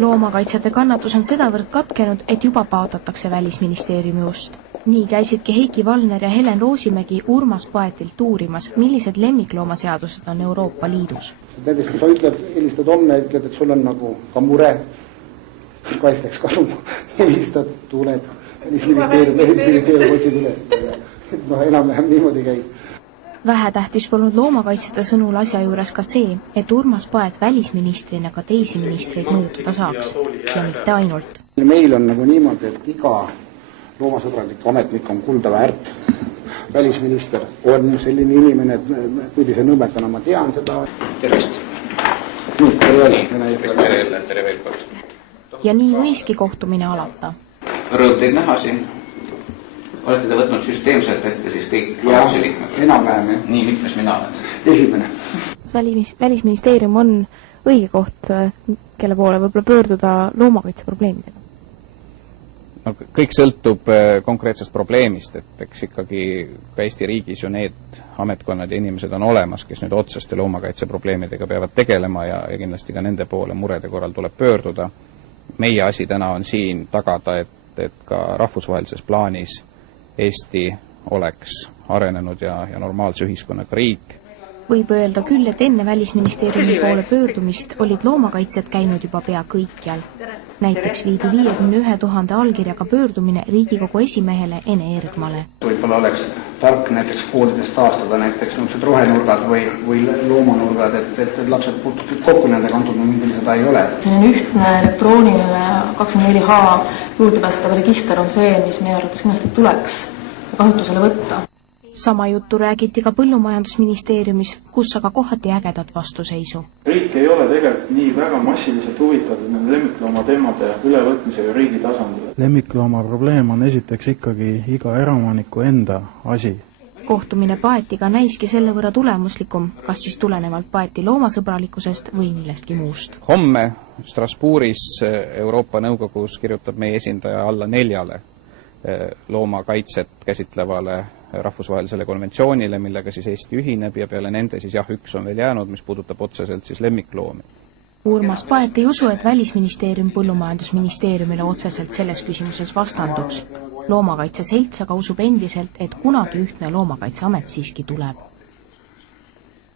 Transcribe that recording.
Loomakaitsjate kannatus on sedavõrd katkenud, et juba paotatakse Välisministeeriumi ust. Nii käisidki Heiki Valner ja Helen Roosimägi Urmas Paetilt uurimas, millised lemmikloomaseadused on Euroopa Liidus. Näiteks, kui sa helistad homme, ütled, et sul on nagu ka mure, kaitstaks kaduma, helistad, tuled, Välisministeerium otsid üles. Enam-vähem niimoodi käib. Vähetähtis polnud loomakaitsjate sõnul asja juures ka see, et Urmas Paet välisministrina ka teisi ministreid mõjutada saaks ja mitte ainult. Meil on nagu niimoodi, et iga loomasõbralik ametnik on kulda väärt. Välisminister on selline inimene, et kui see nõmekana, ma tean seda. Tervist. Tere veel kord. Ja nii võiski kohtumine alata. Rõõm teid näha siin. Olete te võtnud süsteemselt ette siis kõik juhatuse liikmed? Enam-vähem. Nii mitmes mina olen? Esimene. Välisministeerium on õige koht, kelle poole võib-olla pöörduda loomakaitse probleemidega? No, kõik sõltub konkreetsest probleemist, et eks ikkagi ka Eesti riigis ju need ametkonnad ja inimesed on olemas, kes nüüd otseste loomakaitse probleemidega peavad tegelema ja kindlasti ka nende poole murede korral tuleb pöörduda. Meie asi täna on siin tagada, et ka rahvusvahelises plaanis Eesti oleks arenenud ja normaalse ühiskonnaga riik. Võib öelda küll, et enne Välisministeeriumi poole pöördumist olid loomakaitsjad käinud juba pea kõikjal. Näiteks viidi 51 000 allkirjaga pöördumine Riigikogu esimehele Ene Erdmale. Võib-olla oleks tark näiteks koolidest taastada näiteks niisugused rohenurgad või loomanurgad, et lapsed puutuksid kokku nendega, antud momendil seda ei ole. Selline ühtne elektrooniline 24H juurdepäästava register on see, mis meie arvates kindlasti tuleks kasutusele võtta. Sama juttu räägiti ka Põllumajandusministeeriumis, kus aga kohati ägedat vastuseisu. Riik ei ole tegelikult nii väga massiliselt huvitatud nende lemmiklooma teemade ülevõtmisega riigi tasandil. Lemmiklooma probleem on esiteks ikkagi iga eraomaniku enda asi. Kohtumine Paetiga näiski selle võrra tulemuslikum, kas siis tulenevalt Paeti loomasõbralikkusest või millestki muust. Homme Strasbourgis Euroopa Nõukogus kirjutab meie esindaja alla 4 loomakaitset käsitlevale rahvusvahelisele konventsioonile, millega siis Eesti ühineb ja peale nende siis üks on veel jäänud, mis puudutab otseselt siis lemmikloomi. Urmas Paet ei usu, et Välisministeerium Põllumajandusministeeriumile otseselt selles küsimuses vastanduks. Loomakaitse selts aga usub endiselt, et kunagi ühtne loomakaitseamet siiski tuleb.